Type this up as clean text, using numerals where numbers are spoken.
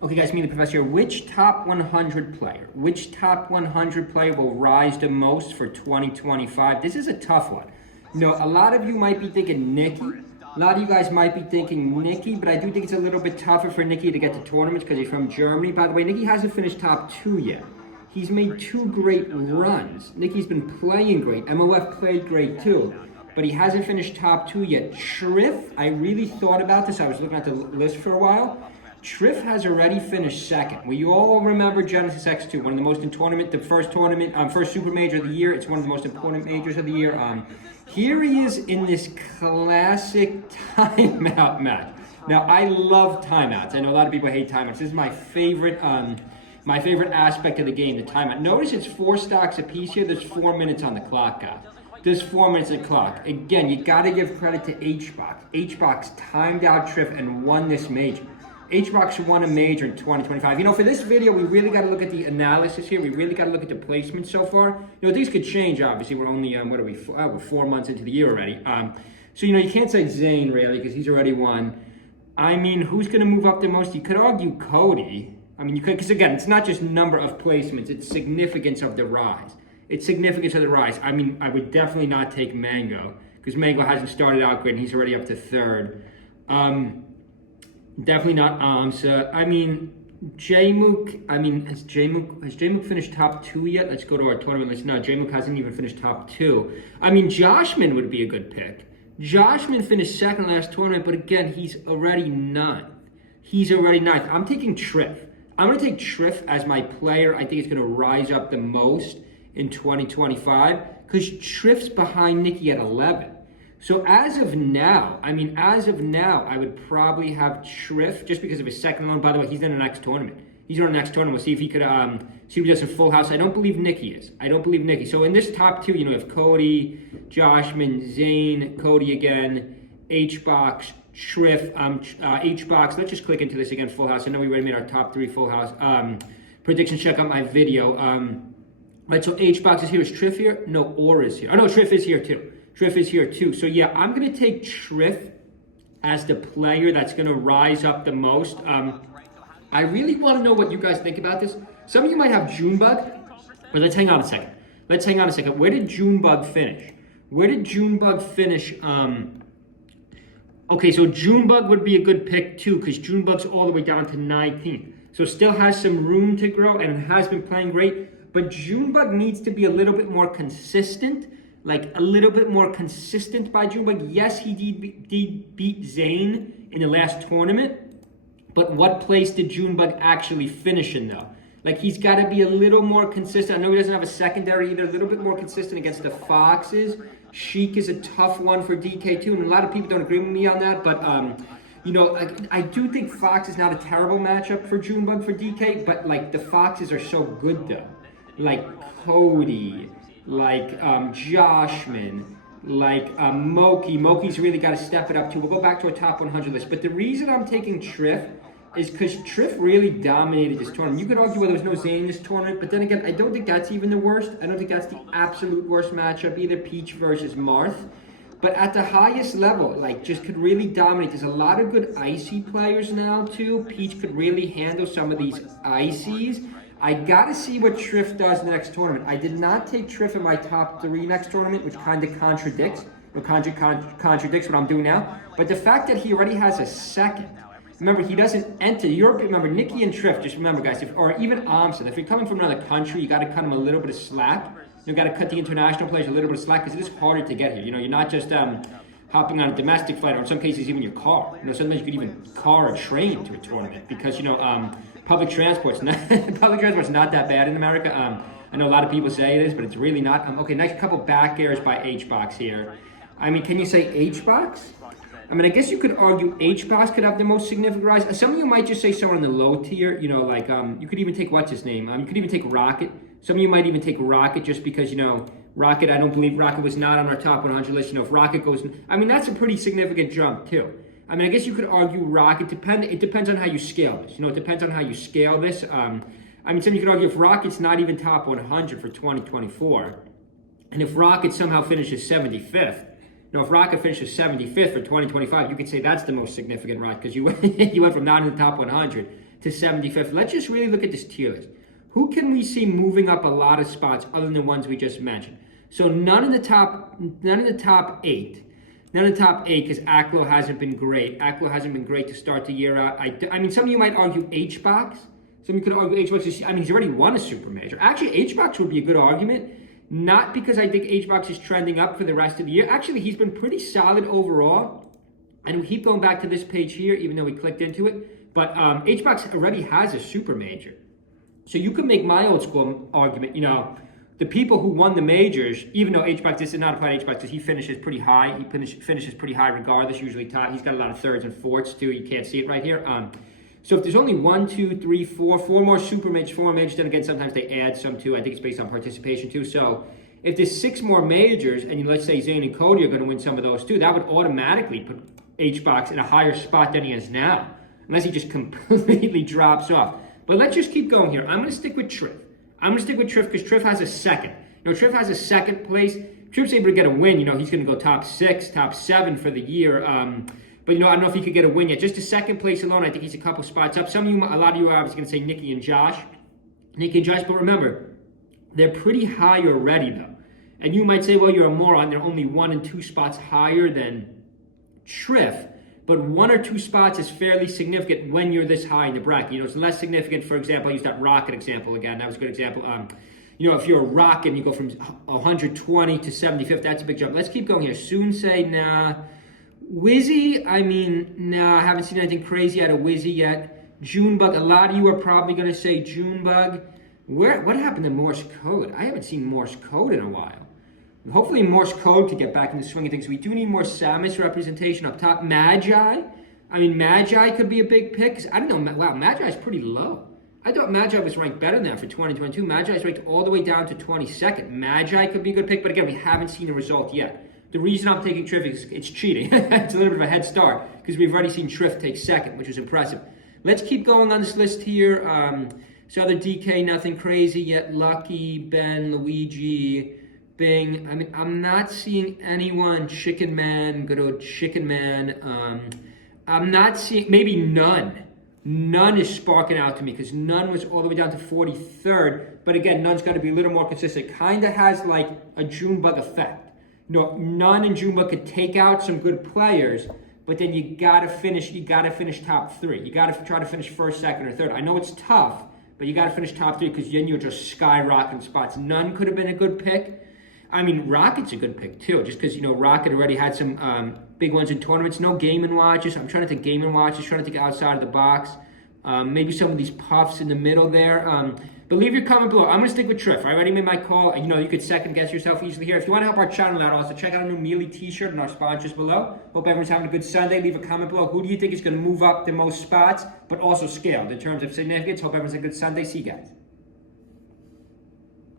Okay, guys, me, the professor here. Which top 100 player, will rise the most for 2025? This is a tough one. You know, a lot of you might be thinking Nikki. A lot of you guys might be thinking Nikki, but I do think it's a little bit tougher for Nikki to get to tournaments because he's from Germany. By the way, Nikki hasn't finished top 2 yet. He's made 2 great runs. Nikki's been playing great. MOF played great too, but he hasn't finished top 2 yet. Triff, I really thought about this. I was looking at the list for a while. Triff has already finished second. We all remember Genesis X2, one of the most in tournament, the first tournament, first super major of the year. It's one of the most important majors of the year. Here he is in this classic timeout match. Now, I love timeouts. I know a lot of people hate timeouts. This is my favorite aspect of the game, the timeout. Notice it's 4 stocks apiece here. There's 4 minutes on the clock, guys. There's 4 minutes on the clock. Again, you got to give credit to HBox. HBox timed out Triff and won this major. HBox won a major in 2025. You know, for this video, we really got to look at the analysis here. We really got to look at the placement so far. You know, things could change, obviously. We're only, we're 4 months into the year already. So, you know, you can't say Zayn, really, because he's already won. I mean, who's going to move up the most? You could argue Cody. I mean, you could, because again, it's not just number of placements. It's significance of the rise. I mean, I would definitely not take Mango, because Mango hasn't started out great, and he's already up to 3rd. Definitely not Amsa. I mean, Jmook. I mean, has Jmook finished top 2 yet? Let's go to our tournament list. No, Jmook hasn't even finished top 2. I mean, Joshman would be a good pick. Joshman finished second last tournament, but again, he's already 9th. I'm taking Triff. I'm going to take Triff as my player. I think it's going to rise up the most in 2025 because Triff's behind Nikki at 11. So as of now, I would probably have Triff just because of his second alone. By the way, he's in the next tournament. We'll see if he could, see if he does a full house. I don't believe Nikki is. So in this top 2, you know, you have Cody, Joshman, Zayn, Cody again, HBox, Triff, HBox. Let's just click into this again, full house. I know we already made our top 3 full house. Predictions, check out my video. Right, so HBox is here. Is Triff here? No, Or is here. Oh, no, Triff is here too. So yeah, I'm going to take Triff as the player that's going to rise up the most. I really want to know what you guys think about this. Some of you might have Junebug, but let's hang on a second. Where did Junebug finish? Okay, so Junebug would be a good pick too, because Junebug's all the way down to 19th. So still has some room to grow and has been playing great. But Junebug needs to be a little bit more consistent. By Junebug. Yes, he did beat Zayn in the last tournament. But what place did Junebug actually finish in, though? Like, he's got to be a little more consistent. I know he doesn't have a secondary either. A little bit more consistent against the Foxes. Sheik is a tough one for DK, too. And a lot of people don't agree with me on that. But, you know, I do think Fox is not a terrible matchup for Junebug for DK. But, like, the Foxes are so good, though. Like Cody, like Joshman, like Moki. Moki's really got to step it up, too. We'll go back to our top 100 list. But the reason I'm taking Triff is because Triff really dominated this tournament. You could argue whether there was no Zayn in this tournament, but then again, I don't think that's even the worst. I don't think that's the absolute worst matchup either, Peach versus Marth. But at the highest level, like, just could really dominate. There's a lot of good Icy players now, too. Peach could really handle some of these Icies. I got to see what Triff does in the next tournament. I did not take Triff in my top 3 next tournament, which kind of contradicts what I'm doing now. But the fact that he already has a second, remember, he doesn't enter Europe. Remember, Nikki and Triff, just remember, guys, or even Amsa, if you're coming from another country, you got to cut him a little bit of slack. You got to cut the international players a little bit of slack because it is harder to get here. You know, you're not just hopping on a domestic flight, or in some cases even your car. You know, sometimes you could even car or train to a tournament because, you know, public transport's not that bad in America. I know a lot of people say it is, but it's really not. Okay, next couple back airs by HBox here. I mean, can you say HBox? I mean, I guess you could argue HBox could have the most significant rise. Some of you might just say someone in the low tier, you know, like, you could even take, what's his name? You could even take Rocket. Some of you might even take Rocket just because, you know, Rocket, I don't believe Rocket was not on our top 100 list. You know, if Rocket goes, I mean, that's a pretty significant jump, too. I mean, I guess you could argue Rocket. It depends on how you scale this. You know, it depends on how you scale this. I mean, some of you could argue if Rocket's not even top 100 for 2024, and if Rocket somehow finishes 75th, you know, if Rocket finishes 75th for 2025, you could say that's the most significant rise because you went from not in the top 100 to 75th. Let's just really look at this tier list. Who can we see moving up a lot of spots other than the ones we just mentioned? So none of the top 8. None of the top 8, because Aklo hasn't been great. Aklo hasn't been great to start the year out. I mean, some of you might argue H-Box. Some of you could argue H-Box. I mean, he's already won a super major. Actually, H-Box would be a good argument. Not because I think H-Box is trending up for the rest of the year. Actually, he's been pretty solid overall. And we keep going back to this page here, even though we clicked into it. But H-Box already has a super major. So you could make my old school argument, you know, the people who won the majors, even though H-Box, this is not apply to H-Box because he finishes pretty high. He finishes pretty high regardless, usually top. He's got a lot of thirds and fourths too. You can't see it right here. So if there's only 1, 2, 3, 4 more super majors, 4 more majors, then again, sometimes they add some too. I think it's based on participation too. So if there's 6 more majors, and let's say Zane and Cody are going to win some of those too, that would automatically put H-Box in a higher spot than he is now, unless he just completely drops off. But let's just keep going here. I'm going to stick with Triff. I'm going to stick with Triff because Triff has a second. You know, Triff has a second place. Triff's able to get a win. You know, he's going to go top 6, top 7 for the year. But, you know, I don't know if he could get a win yet. Just a second place alone, I think he's a couple spots up. A lot of you are obviously going to say Nikki and Josh. But remember, they're pretty high already, though. And you might say, well, you're a moron. They're only 1 and 2 spots higher than Triff. But 1 or 2 spots is fairly significant when you're this high in the bracket. You know, it's less significant. For example, I use that Rocket example again. That was a good example. You know, if you're a Rocket and you go from 120 to 75th, that's a big jump. Let's keep going here. Soon-say, nah. Wizzy, I mean, nah, I haven't seen anything crazy out of Wizzy yet. Junebug, a lot of you are probably going to say Junebug. What happened to Morse Code? I haven't seen Morse Code in a while. Hopefully Morse Code could get back in the swing of things. We do need more Samus representation up top. Magi, I mean, Magi could be a big pick. 'Cause I don't know, wow, Magi is pretty low. I thought Magi was ranked better than that for 2022. Magi is ranked all the way down to 22nd. Magi could be a good pick, but again, we haven't seen a result yet. The reason I'm taking Triff is it's cheating. It's a little bit of a head start because we've already seen Triff take second, which was impressive. Let's keep going on this list here. So other DK, nothing crazy yet. Lucky, Ben, Luigi, Bing. I mean, I'm not seeing anyone. Chicken Man, good old Chicken Man. I'm not seeing, maybe None. None is sparking out to me because None was all the way down to 43rd. But again, None's got to be a little more consistent. Kind of has like a Junebug effect. You know, None and Junebug could take out some good players, but then you gotta finish top 3. You gotta try to finish first, second, or third. I know it's tough, but you gotta finish top 3 because then you're just skyrocketing spots. None could have been a good pick. I mean, Rocket's a good pick too, just because, you know, Rocket already had some big ones in tournaments. No Game & Watches. I'm trying to think Game & Watches, trying to think outside of the box. Maybe some of these puffs in the middle there. But leave your comment below. I'm going to stick with Triff. I already made my call. You know, you could second guess yourself easily here. If you want to help our channel out, also check out our new Mealy t-shirt and our sponsors below. Hope everyone's having a good Sunday. Leave a comment below. Who do you think is going to move up the most spots, but also scale in terms of significance? Hope everyone's having a good Sunday. See you guys.